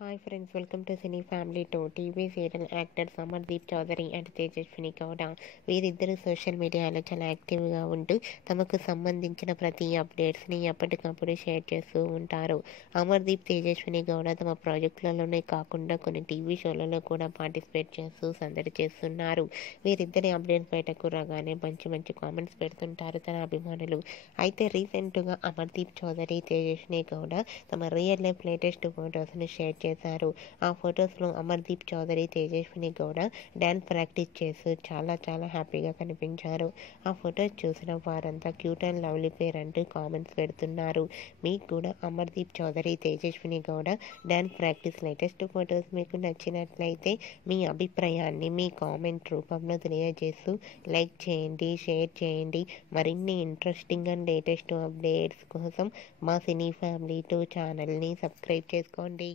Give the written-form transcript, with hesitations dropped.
Hi friends, welcome to cine family two. TV serial actors Amardeep Chowdary and Tejaswini Gowda వీరిద్దరూ social మీడియాలో చాలా యాక్టివ్గా ఉంటూ తమకు సంబంధించిన ప్రతి అప్డేట్స్ని ఎప్పటికప్పుడు షేర్ చేస్తూ ఉంటారు. అమర్దీప్, తేజస్విని గౌడ తమ ప్రాజెక్టులలోనే కాకుండా కొన్ని టీవీ షోలలో కూడా పార్టిసిపేట్ చేస్తూ సందడి చేస్తున్నారు. వీరిద్దరి అప్డేట్స్ బయటకు రాగానే మంచి మంచి కామెంట్స్ పెడుతుంటారు తన అభిమానులు. అయితే రీసెంట్గా అమర్దీప్ చౌదరి, తేజస్విని గౌడ తమ రియల్ లైఫ్ లేటెస్ట్ ఫొటోస్ని షేర్ చేశారు. ఆ ఫొటోస్లో అమర్దీప్ చౌదరి, తేజస్విని గౌడ డ్యాన్స్ ప్రాక్టీస్ చేస్తూ చాలా చాలా హ్యాపీగా కనిపించారు. ఆ ఫొటోస్ చూసిన వారంతా క్యూట్ అండ్ లవ్లీ పేర్ అంటూ కామెంట్స్ పెడుతున్నారు. మీకు కూడా Amardeep Chowdary, Tejaswini Gowda dance practice latest photos మీకు నచ్చినట్లయితే మీ అభిప్రాయాన్ని మీ కామెంట్ రూపంలో తెలియజేస్తూ లైక్ చేయండి, షేర్ చేయండి. మరిన్ని ఇంట్రెస్టింగ్ అండ్ లేటెస్ట్ అప్డేట్స్ కోసం మా సినీ ఫ్యామిలీ 2 ఛానల్ని సబ్స్క్రైబ్ చేసుకోండి.